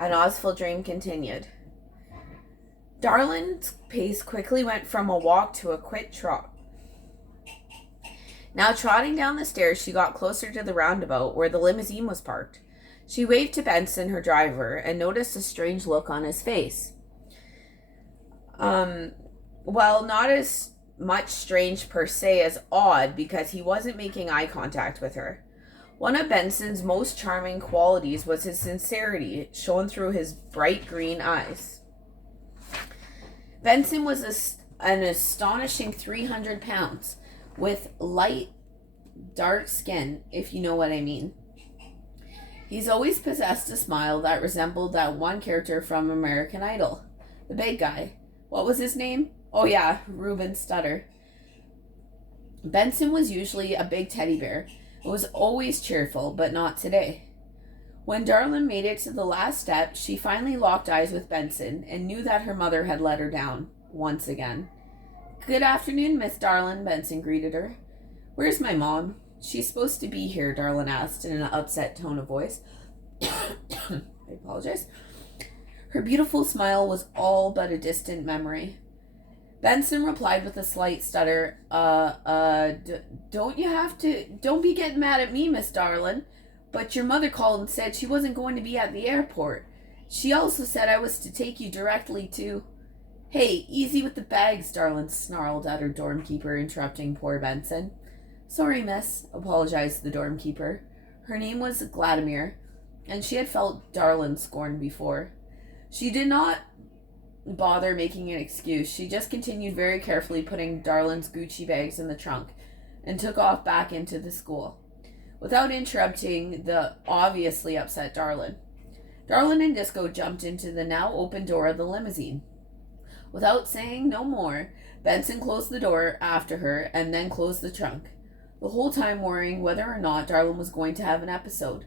An Ozful dream continued. Darlin's pace quickly went from a walk to a quick trot. Now, trotting down the stairs, she got closer to the roundabout where the limousine was parked. She waved to Benson, her driver, and noticed a strange look on his face. Well, not as much strange per se as odd, because he wasn't making eye contact with her. One of Benson's most charming qualities was his sincerity, shown through his bright green eyes. Benson was an astonishing 300 pounds, with light, dark skin, if you know what I mean. He's always possessed a smile that resembled that one character from American Idol. The big guy. What was his name? Oh yeah, Reuben Stutter. Benson was usually a big teddy bear. It was always cheerful, but not today. When Darlin made it to the last step, she finally locked eyes with Benson and knew that her mother had let her down once again. "Good afternoon, Miss Darlin," Benson greeted her. "Where's my mom? She's supposed to be here," Darlin asked in an upset tone of voice. I apologize. Her beautiful smile was all but a distant memory. Benson replied with a slight stutter, don't be getting mad at me, Miss Darlin, but your mother called and said she wasn't going to be at the airport. She also said I was to take you directly to..." "Hey, easy with the bags," Darlin snarled at her dorm keeper, interrupting poor Benson. "Sorry, miss," apologized the dorm keeper. Her name was Gladimir, and she had felt Darlin's scorn before. She did not bother making an excuse. She just continued very carefully putting Darlin's Gucci bags in the trunk and took off back into the school, without interrupting the obviously upset Darlin. Darlin and Disco jumped into the now open door of the limousine. Without saying no more, Benson closed the door after her and then closed the trunk, the whole time worrying whether or not Darlin was going to have an episode.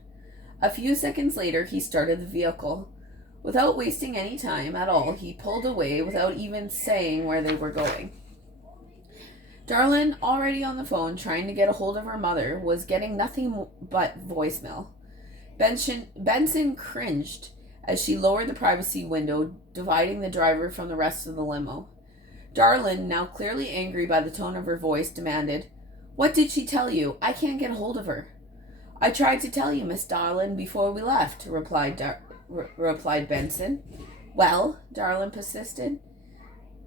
A few seconds later, he started the vehicle. Without wasting any time at all, he pulled away without even saying where they were going. Darlin, already on the phone trying to get a hold of her mother, was getting nothing but voicemail. Benson cringed as she lowered the privacy window, dividing the driver from the rest of the limo. Darlin, now clearly angry by the tone of her voice, demanded, "What did she tell you? I can't get a hold of her." "I tried to tell you, Miss Darlin, before we left," replied Benson. "Well," Darlin persisted.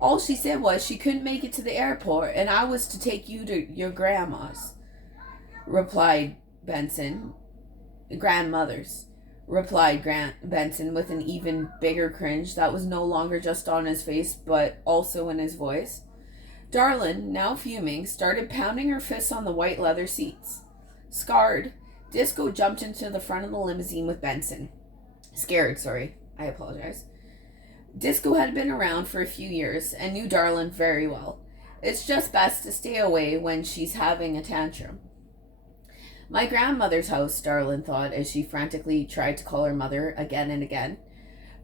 "All she said was she couldn't make it to the airport and I was to take you to your grandma's," replied Benson. "Grandmother's," replied Benson with an even bigger cringe that was no longer just on his face but also in his voice. Darlin, now fuming, started pounding her fists on the white leather seats. Scared, Disco jumped into the front of the limousine with Benson. Scared, sorry. I apologize. Disco had been around for a few years and knew Darlin very well. It's just best to stay away when she's having a tantrum. "My grandmother's house," Darlin thought as she frantically tried to call her mother again and again.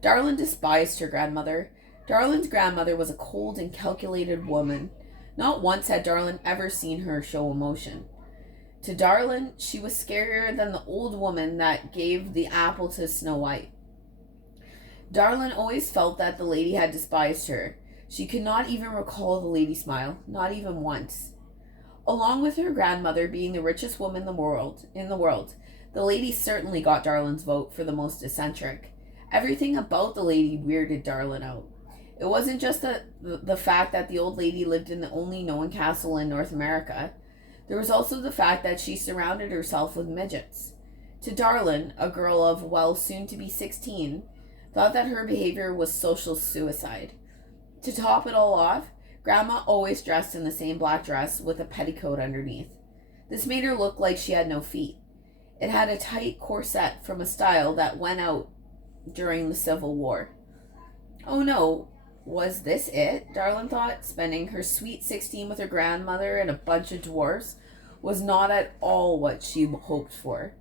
Darlin despised her grandmother. Darlin's grandmother was a cold and calculated woman. Not once had Darlin ever seen her show emotion. To Darlin, she was scarier than the old woman that gave the apple to Snow White. Darlin always felt that the lady had despised her. She could not even recall the lady's smile, not even once. Along with her grandmother being the richest woman in the world, the lady certainly got Darlin's vote for the most eccentric. Everything about the lady weirded Darlin out. It wasn't just the fact that the old lady lived in the only known castle in North America. There was also the fact that she surrounded herself with midgets. To Darlin, a girl of, well, soon to be 16, thought that her behavior was social suicide. To top it all off, Grandma always dressed in the same black dress with a petticoat underneath. This made her look like she had no feet. It had a tight corset from a style that went out during the Civil War. Oh no, was this it? Darlin thought. Spending her sweet 16 with her grandmother and a bunch of dwarfs was not at all what she hoped for.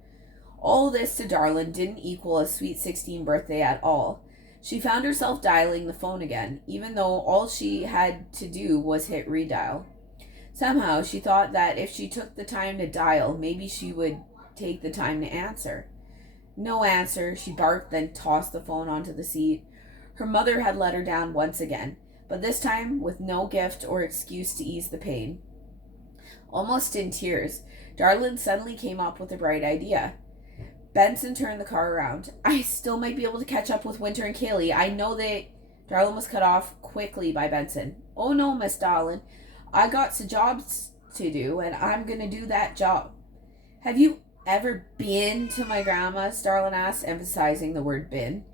All this to Darlin didn't equal a sweet 16 birthday at all. She found herself dialing the phone again, even though all she had to do was hit redial. Somehow she thought that if she took the time to dial, maybe she would take the time to answer. No answer. She barked, then tossed the phone onto the seat. Her mother had let her down once again, but this time with no gift or excuse to ease the pain. Almost in tears, Darlin suddenly came up with a bright idea. Benson turned the car around. I still might be able to catch up with Winter and Kaylee. I know they. Darlin was cut off quickly by Benson. Oh no, Miss Darlin. I got some jobs to do, and I'm gonna do that job. Have you ever been to my grandma's? Darlin asked, emphasizing the word been.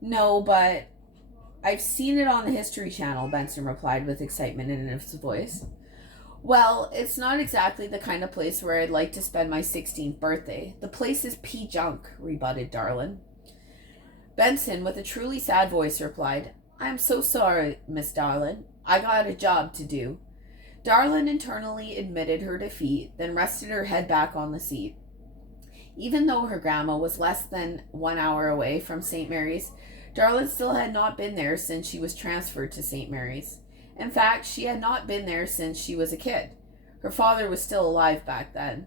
No, but I've seen it on the History Channel, Benson replied with excitement in his voice. Well, it's not exactly the kind of place where I'd like to spend my 16th birthday. The place is pee-junk, rebutted Darlin. Benson, with a truly sad voice, replied, I'm so sorry, Miss Darlin. I got a job to do. Darlin internally admitted her defeat, then rested her head back on the seat. Even though her grandma was less than 1 hour away from St. Mary's, Darlin still had not been there since she was transferred to St. Mary's. In fact, she had not been there since she was a kid. Her father was still alive back then.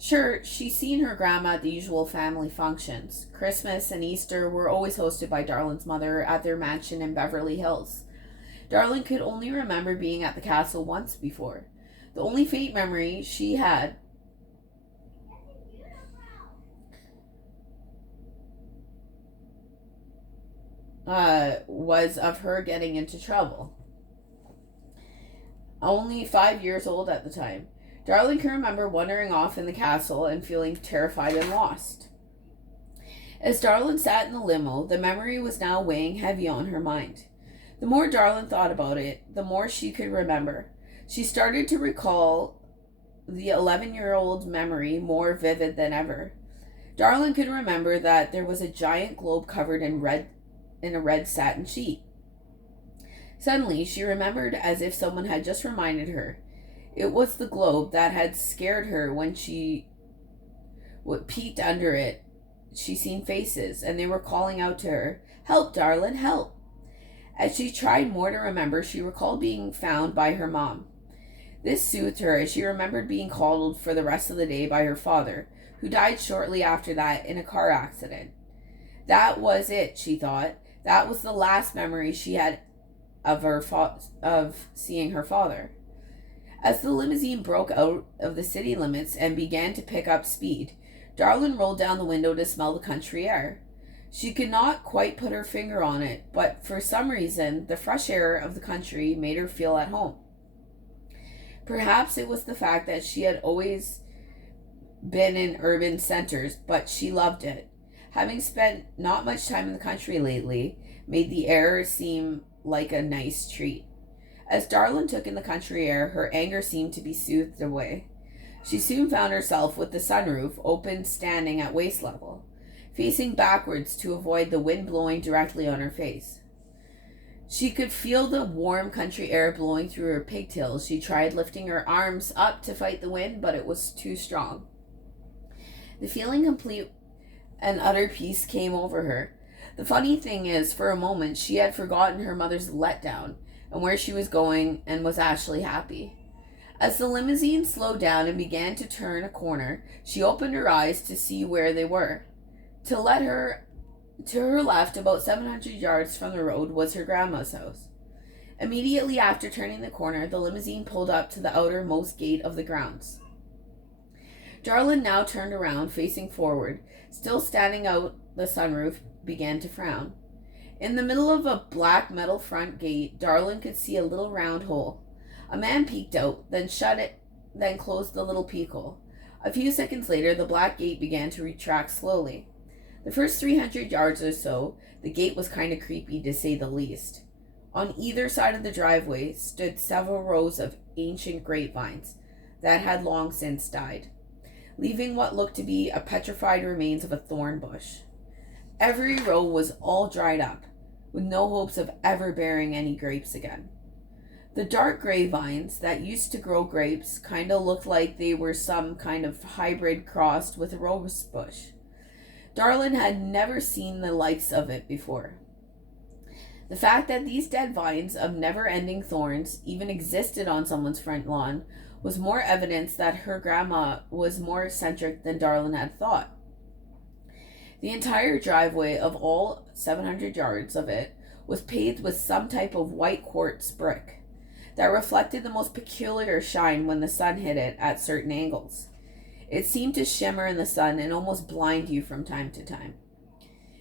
Sure, she'd seen her grandma at the usual family functions. Christmas and Easter were always hosted by Darlin's mother at their mansion in Beverly Hills. Darlin could only remember being at the castle once before. The only faint memory she had was of her getting into trouble. Only 5 years old at the time. Darlin can remember wandering off in the castle and feeling terrified and lost. As Darlin sat in the limo, the memory was now weighing heavy on her mind. The more Darlin thought about it, the more she could remember. She started to recall the 11-year-old memory more vivid than ever. Darlin could remember that there was a giant globe covered in a red satin sheet. Suddenly, she remembered as if someone had just reminded her. It was the globe that had scared her when she peeked under it. She seen faces, and they were calling out to her, Help, Darlin, help! As she tried more to remember, she recalled being found by her mom. This soothed her as she remembered being coddled for the rest of the day by her father, who died shortly after that in a car accident. That was it, she thought. That was the last memory she had of seeing her father. As the limousine broke out of the city limits and began to pick up speed, Darlin rolled down the window to smell the country air. She could not quite put her finger on it, but for some reason, the fresh air of the country made her feel at home. Perhaps it was the fact that she had always been in urban centers, but she loved it. Having spent not much time in the country lately, made the air seem like a nice treat. As Darlin took in the country air, her anger seemed to be soothed away. She soon found herself with the sunroof open, standing at waist level, facing backwards to avoid the wind blowing directly on her face. She could feel the warm country air blowing through her pigtails. She tried lifting her arms up to fight the wind, but it was too strong. The feeling complete and utter peace came over her. The funny thing is, for a moment, she had forgotten her mother's letdown and where she was going and was actually happy. As the limousine slowed down and began to turn a corner, she opened her eyes to see where they were. To her left, about 700 yards from the road, was her grandma's house. Immediately after turning the corner, the limousine pulled up to the outermost gate of the grounds. Darlin now turned around, facing forward, still standing out the sunroof, began to frown. In the middle of a black metal front gate, Darlin could see a little round hole. A man peeked out, then shut it, then closed the little peek hole. A few seconds later, the black gate began to retract slowly. The first 300 yards or so, the gate was kind of creepy, to say the least. On either side of the driveway stood several rows of ancient grapevines that had long since died, leaving what looked to be a petrified remains of a thorn bush. Every row was all dried up, with no hopes of ever bearing any grapes again. The dark gray vines that used to grow grapes kind of looked like they were some kind of hybrid crossed with a rose bush. Darlin had never seen the likes of it before. The fact that these dead vines of never-ending thorns even existed on someone's front lawn was more evidence that her grandma was more eccentric than Darlin had thought. The entire driveway of all 700 yards of it was paved with some type of white quartz brick that reflected the most peculiar shine when the sun hit it at certain angles. It seemed to shimmer in the sun and almost blind you from time to time.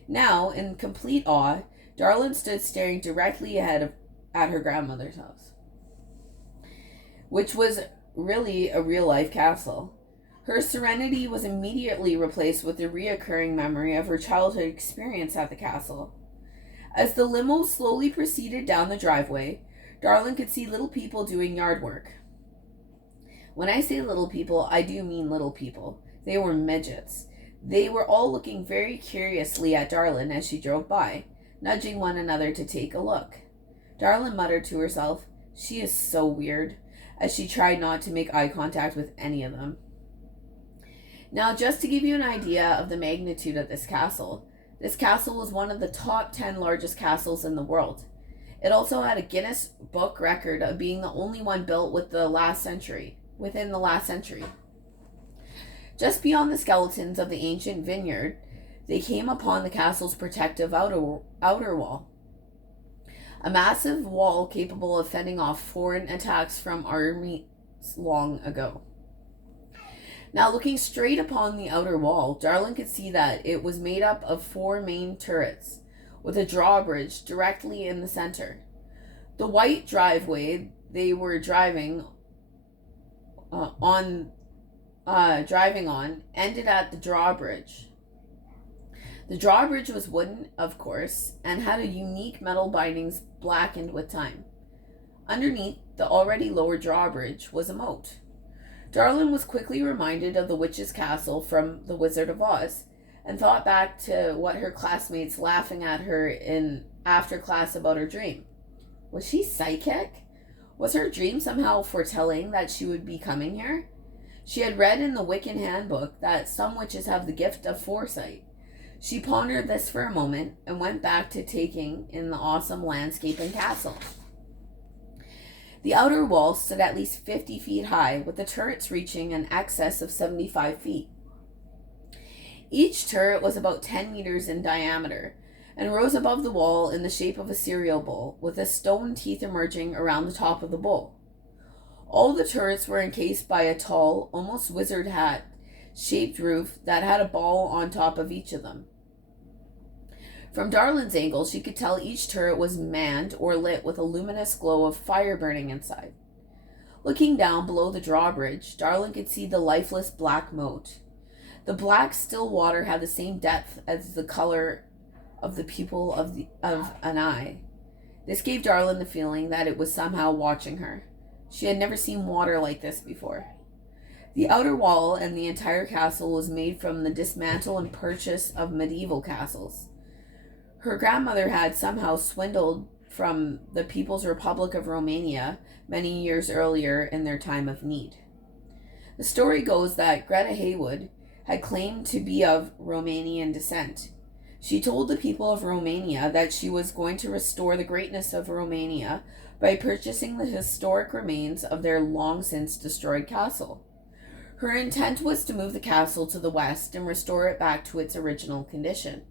Now, in complete awe, Darlin stood staring directly ahead at her grandmother's house, which was really a real-life castle. Her serenity was immediately replaced with the reoccurring memory of her childhood experience at the castle. As the limo slowly proceeded down the driveway, Darlin could see little people doing yard work. When I say little people, I do mean little people. They were midgets. They were all looking very curiously at Darlin as she drove by, nudging one another to take a look. Darlin muttered to herself, "She is so weird," as she tried not to make eye contact with any of them. Now, just to give you an idea of the magnitude of this castle was one of the top 10 largest castles in the world. It also had a Guinness Book record of being the only one built within the last century. Just beyond the skeletons of the ancient vineyard, they came upon the castle's protective outer wall. A massive wall capable of fending off foreign attacks from armies long ago. Now, looking straight upon the outer wall, Darlin could see that it was made up of 4 main turrets, with a drawbridge directly in the center. The white driveway they were driving on ended at the drawbridge. The drawbridge was wooden, of course, and had a unique metal bindings blackened with time. Underneath the already lower drawbridge was a moat. Darlin was quickly reminded of the witch's castle from The Wizard of Oz, and thought back to what her classmates laughing at her in after class about her dream. Was she psychic? Was her dream somehow foretelling that she would be coming here? She had read in the Wiccan handbook that some witches have the gift of foresight. She pondered this for a moment and went back to taking in the awesome landscape and castle. The outer wall stood at least 50 feet high, with the turrets reaching an excess of 75 feet. Each turret was about 10 meters in diameter and rose above the wall in the shape of a cereal bowl, with a stone teeth emerging around the top of the bowl. All the turrets were encased by a tall, almost wizard hat-shaped roof that had a ball on top of each of them. From Darlin's angle, she could tell each turret was manned or lit with a luminous glow of fire burning inside. Looking down below the drawbridge, Darlin could see the lifeless black moat. The black still water had the same depth as the color of the pupil of an eye. This gave Darlin the feeling that it was somehow watching her. She had never seen water like this before. The outer wall and the entire castle was made from the dismantle and purchase of medieval castles. Her grandmother had somehow swindled from the People's Republic of Romania many years earlier in their time of need. The story goes that Greta Haywood had claimed to be of Romanian descent. She told the people of Romania that she was going to restore the greatness of Romania by purchasing the historic remains of their long since destroyed castle. Her intent was to move the castle to the west and restore it back to its original condition.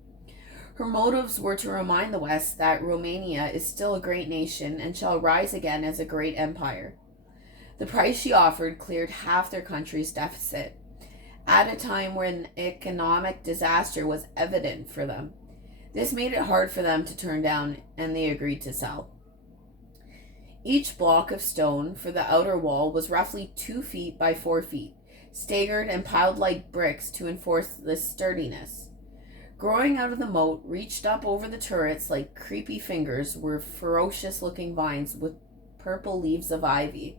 Her motives were to remind the West that Romania is still a great nation and shall rise again as a great empire. The price she offered cleared half their country's deficit, at a time when economic disaster was evident for them. This made it hard for them to turn down, and they agreed to sell. Each block of stone for the outer wall was roughly 2 feet by 4 feet, staggered and piled like bricks to enforce the sturdiness. Growing out of the moat, reached up over the turrets like creepy fingers, were ferocious-looking vines with purple leaves of ivy.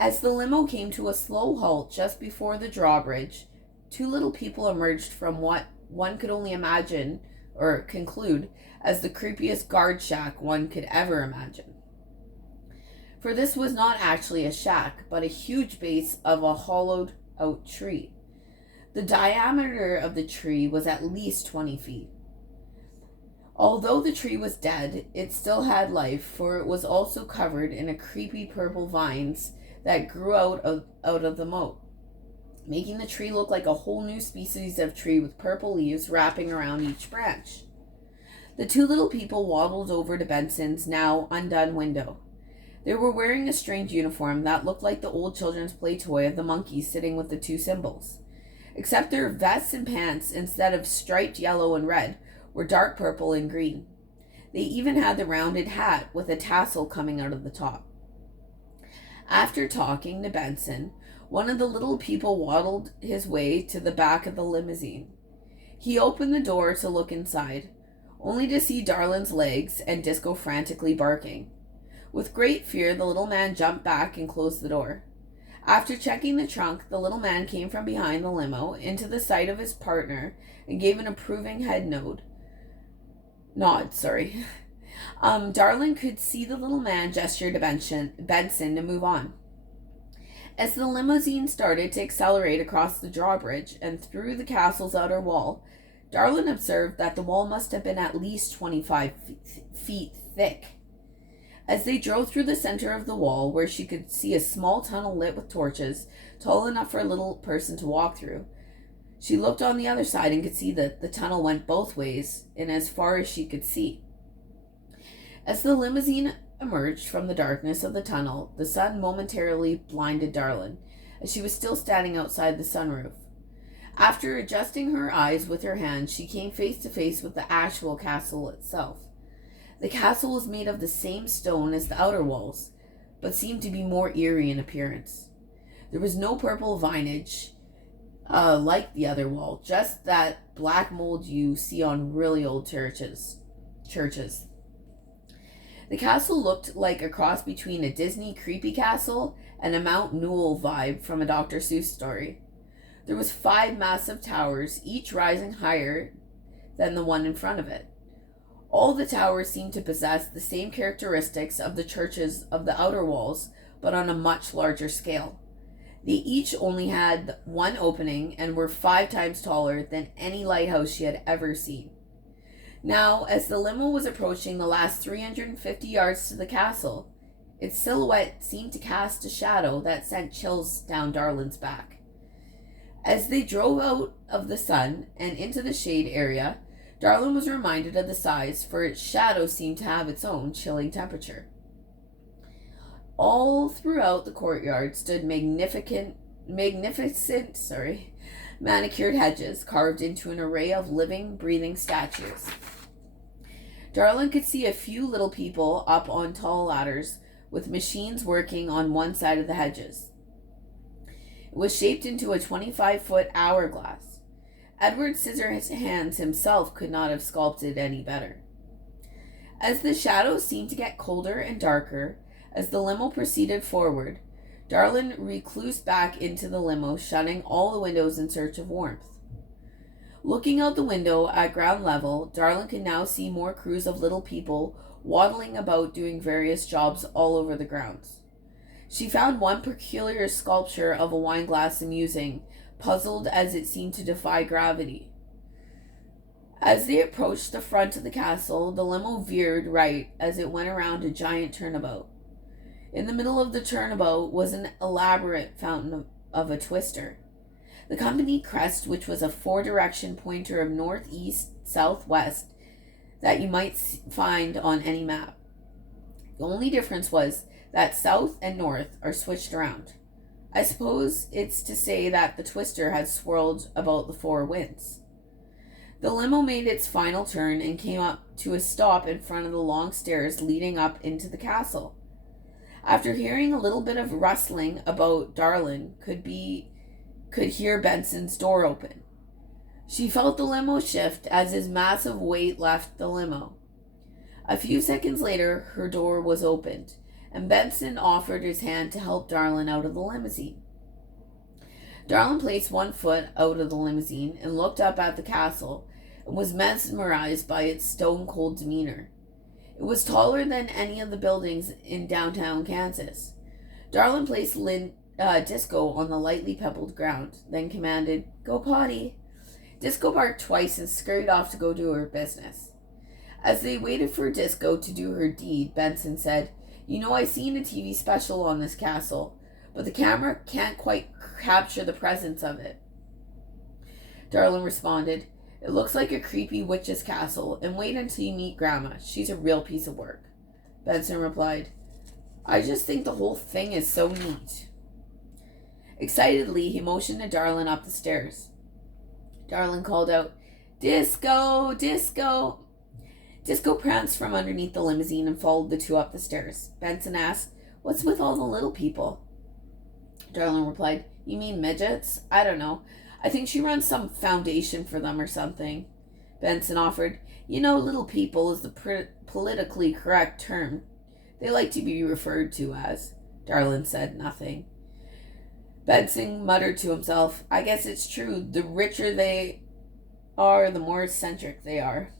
As the limo came to a slow halt just before the drawbridge, 2 little people emerged from what one could only imagine or conclude as the creepiest guard shack one could ever imagine. For this was not actually a shack, but a huge base of a hollowed-out tree. The diameter of the tree was at least 20 feet. Although the tree was dead, it still had life, for it was also covered in a creepy purple vines that grew out of the moat. making the tree look like a whole new species of tree with purple leaves wrapping around each branch. The two little people waddled over to Benson's now undone window. They were wearing a strange uniform that looked like the old children's play toy of the monkey sitting with the two symbols. Except their vests and pants, instead of striped yellow and red, were dark purple and green. They even had the rounded hat with a tassel coming out of the top. After talking to Benson, one of the little people waddled his way to the back of the limousine. He opened the door to look inside, only to see Darlin's legs and Disco frantically barking. With great fear, the little man jumped back and closed the door. After checking the trunk, the little man came from behind the limo into the sight of his partner and gave an approving head nod. Darlin could see the little man gesture to Benson to move on. As the limousine started to accelerate across the drawbridge and through the castle's outer wall, Darlin observed that the wall must have been at least 25 feet thick. As they drove through the center of the wall, where she could see a small tunnel lit with torches, tall enough for a little person to walk through, she looked on the other side and could see that the tunnel went both ways and as far as she could see. As the limousine emerged from the darkness of the tunnel, the sun momentarily blinded Darlin, as she was still standing outside the sunroof. After adjusting her eyes with her hand, she came face to face with the actual castle itself. The castle was made of the same stone as the outer walls, but seemed to be more eerie in appearance. There was no purple vinage like the other wall, just that black mold you see on really old churches. The castle looked like a cross between a Disney creepy castle and a Mount Newell vibe from a Dr. Seuss story. There was 5 massive towers, each rising higher than the one in front of it. All the towers seemed to possess the same characteristics of the churches of the outer walls, but on a much larger scale. They each only had one opening and were 5 times taller than any lighthouse she had ever seen. Now, as the limo was approaching the last 350 yards to the castle, its silhouette seemed to cast a shadow that sent chills down Darlin's back. As they drove out of the sun and into the shade area, Darlin was reminded of the size, for its shadow seemed to have its own chilling temperature. All throughout the courtyard stood magnificent manicured hedges carved into an array of living, breathing statues. Darlin could see a few little people up on tall ladders with machines working on one side of the hedges. It was shaped into a 25-foot hourglass. Edward Scissorhands himself could not have sculpted any better. As the shadows seemed to get colder and darker, as the limo proceeded forward, Darlin reclused back into the limo, shutting all the windows in search of warmth. Looking out the window at ground level, Darlin could now see more crews of little people waddling about doing various jobs all over the grounds. She found one peculiar sculpture of a wine glass amusing, puzzled as it seemed to defy gravity. As they approached the front of the castle, the limo veered right as it went around a giant turnabout. In the middle of the turnabout was an elaborate fountain of a twister. The company crest, which was a 4-direction pointer of northeast, southwest, that you might find on any map. The only difference was that south and north are switched around. I suppose it's to say that the twister had swirled about the 4 winds. The limo made its final turn and came up to a stop in front of the long stairs leading up into the castle. After hearing a little bit of rustling about, Darlin could hear Benson's door open. She felt the limo shift as his massive weight left the limo. A few seconds later, her door was opened, and Benson offered his hand to help Darlin out of the limousine. Darlin placed one foot out of the limousine and looked up at the castle and was mesmerized by its stone-cold demeanor. It was taller than any of the buildings in downtown Kansas. Darlin placed Disco on the lightly pebbled ground, then commanded, "Go potty." Disco barked twice and scurried off to go do her business. As they waited for Disco to do her deed, Benson said, "You know, I seen a TV special on this castle, but the camera can't quite capture the presence of it. Darlin responded, "It looks like a creepy witch's castle, and wait until you meet Grandma. She's a real piece of work." Benson replied, "I just think the whole thing is so neat." Excitedly, he motioned to Darlin up the stairs. Darlin called out, "Disco! Disco!" Disco pranced from underneath the limousine and followed the two up the stairs. Benson asked, "What's with all the little people?" Darlin replied, "You mean midgets? I don't know. I think she runs some foundation for them or something." Benson offered, "You know, little people is the politically correct term they like to be referred to as." Darlin said nothing. Benson muttered to himself, "I guess it's true. The richer they are, the more eccentric they are."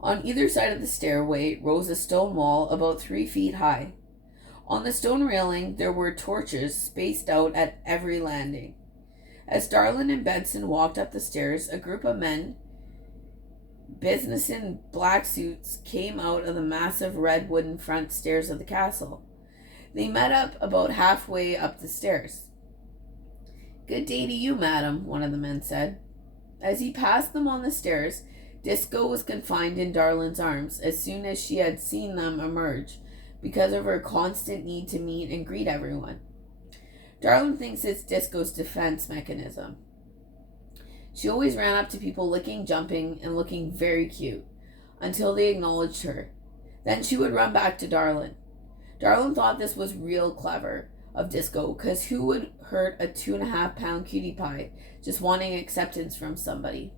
On either side of the stairway rose a stone wall about 3 feet high. On the stone railing there were torches spaced out at every landing. As Darlin and Benson walked up the stairs, a group of men, business in black suits, came out of the massive red wooden front stairs of the castle. They met up about halfway up the stairs. "Good day to you, madam," one of the men said. As he passed them on the stairs, Disco was confined in Darlin's arms as soon as she had seen them emerge, because of her constant need to meet and greet everyone. Darlin thinks it's Disco's defense mechanism. She always ran up to people licking, jumping, and looking very cute, until they acknowledged her. Then she would run back to Darlin. Darlin thought this was real clever of Disco, because who would hurt a 2.5-pound cutie pie just wanting acceptance from someone?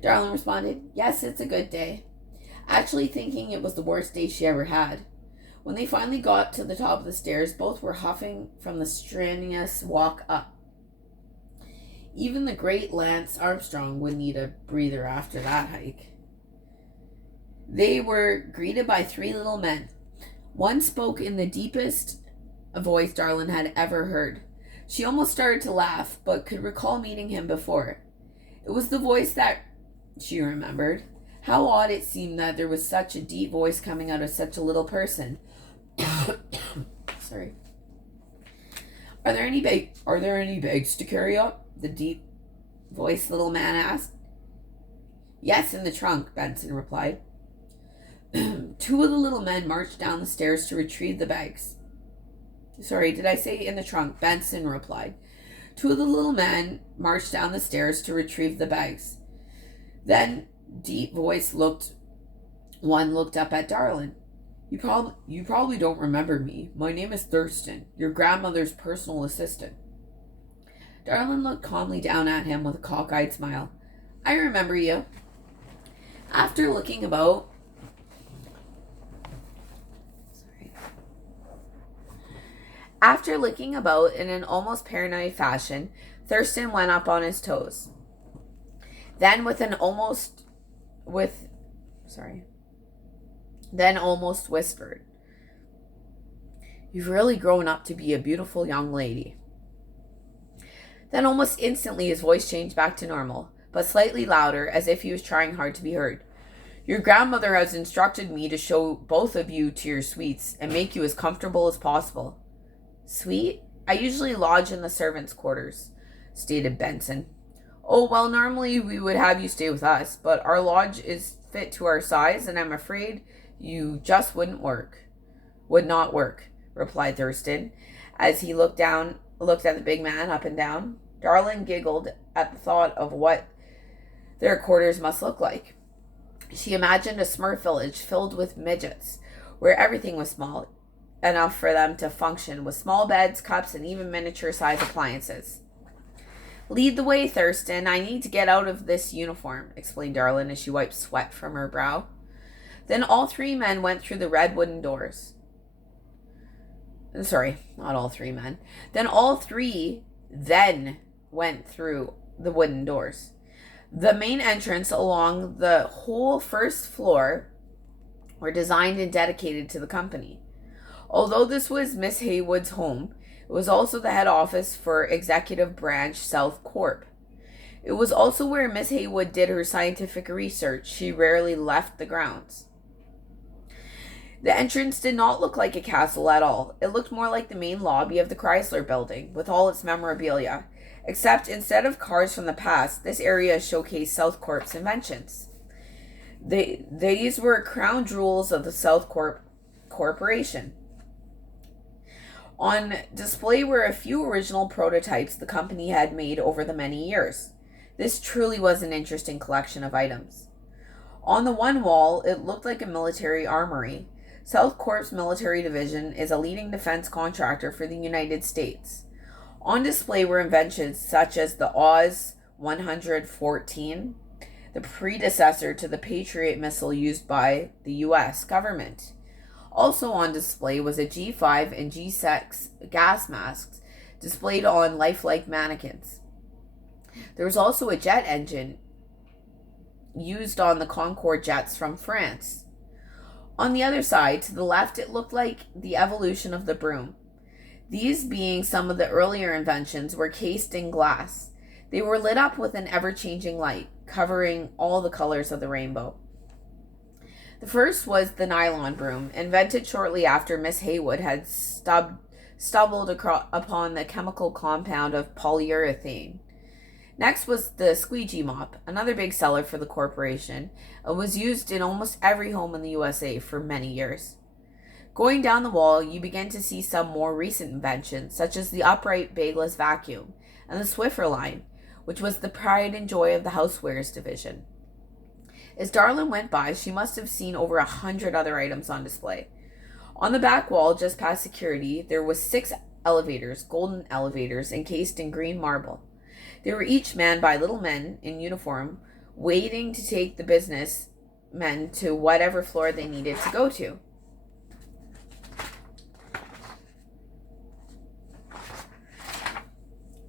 Darlin responded, "Yes, it's a good day," actually thinking it was the worst day she ever had. When they finally got to the top of the stairs, both were huffing from the strenuous walk up. Even the great Lance Armstrong would need a breather after that hike. They were greeted by 3 little men. One spoke in the deepest voice Darlin had ever heard. She almost started to laugh, but could recall meeting him before. It was the voice that she remembered. How odd it seemed that there was such a deep voice coming out of such a little person. Sorry. Are there any bags to carry up?" the deep voiced little man asked. "Yes, in the trunk," Benson replied. 2 of the little men marched down the stairs to retrieve the bags. "Sorry, did I say in the trunk?" Benson replied. 2 of the little men marched down the stairs to retrieve the bags. Then deep voice looked up at Darlin. You probably don't remember me. My name is Thurston, your grandmother's personal assistant." Darlin looked calmly down at him with a cockeyed smile. "I remember you." After looking about in an almost paranoid fashion, Thurston went up on his toes. Then almost whispered, "You've really grown up to be a beautiful young lady." Then almost instantly his voice changed back to normal, but slightly louder, as if he was trying hard to be heard. "Your grandmother has instructed me to show both of you to your suites and make you as comfortable as possible." "Suite? I usually lodge in the servants' quarters," stated Benson. "Oh, well, normally we would have you stay with us, but our lodge is fit to our size, and I'm afraid you just would not work," replied Thurston, as he looked at the big man up and down. Darlin giggled at the thought of what their quarters must look like. She imagined a Smurf village filled with midgets, where everything was small enough for them to function, with small beds, cups, and even miniature-sized appliances. "Lead the way, Thurston. I need to get out of this uniform," explained Darlin as she wiped sweat from her brow. Then all 3 men went through the red wooden doors. Sorry, not all 3 men. Then all 3 went through the wooden doors. The main entrance along the whole first floor were designed and dedicated to the company. Although this was Miss Haywood's home, it was also the head office for Executive Branch South Corp. It was also where Miss Haywood did her scientific research. She rarely left the grounds. The entrance did not look like a castle at all. It looked more like the main lobby of the Chrysler building, with all its memorabilia. Except instead of cars from the past, this area showcased South Corp's inventions. These were crown jewels of the South Corporation. On display were a few original prototypes the company had made over the many years. This truly was an interesting collection of items. On the one wall, it looked like a military armory. South Corp's military division is a leading defense contractor for the United States. On display were inventions such as the Oz 114, the predecessor to the Patriot missile used by the U.S. government. Also on display was a G5 and G6 gas masks displayed on lifelike mannequins. There was also a jet engine used on the Concorde jets from France. On the other side, to the left, it looked like the evolution of the broom. These, being some of the earlier inventions, were cased in glass. They were lit up with an ever-changing light, covering all the colors of the rainbow. The first was the nylon broom, invented shortly after Miss Haywood had stumbled upon the chemical compound of polyurethane. Next was the squeegee mop, another big seller for the corporation. It was used in almost every home in the USA for many years. Going down the wall, you begin to see some more recent inventions, such as the upright bagless vacuum and the Swiffer line, which was the pride and joy of the housewares division. As Darlin went by, she must have seen over 100 other items on display. On the back wall, just past security, there was 6 elevators, golden elevators, encased in green marble. They were each manned by little men in uniform, waiting to take the businessmen to whatever floor they needed to go to.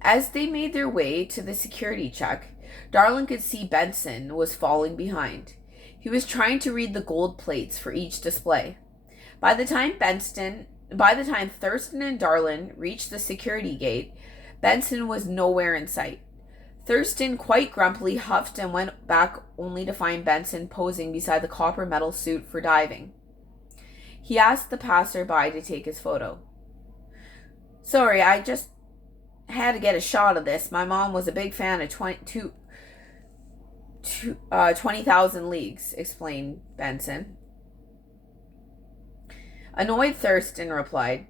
As they made their way to the security check, Darlin could see Benson was falling behind. He was trying to read the gold plates for each display. By the time Thurston and Darlin reached the security gate, Benson was nowhere in sight. Thurston quite grumpily huffed and went back only to find Benson posing beside the copper metal suit for diving. He asked the passerby to take his photo. "Sorry, I just had to get a shot of this. My mom was a big fan of 20,000 Leagues, explained Benson. Annoyed Thurston replied,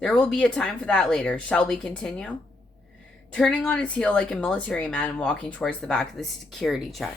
"There will be a time for that later. Shall we continue?" Turning on his heel like a military man and walking towards the back of the security check.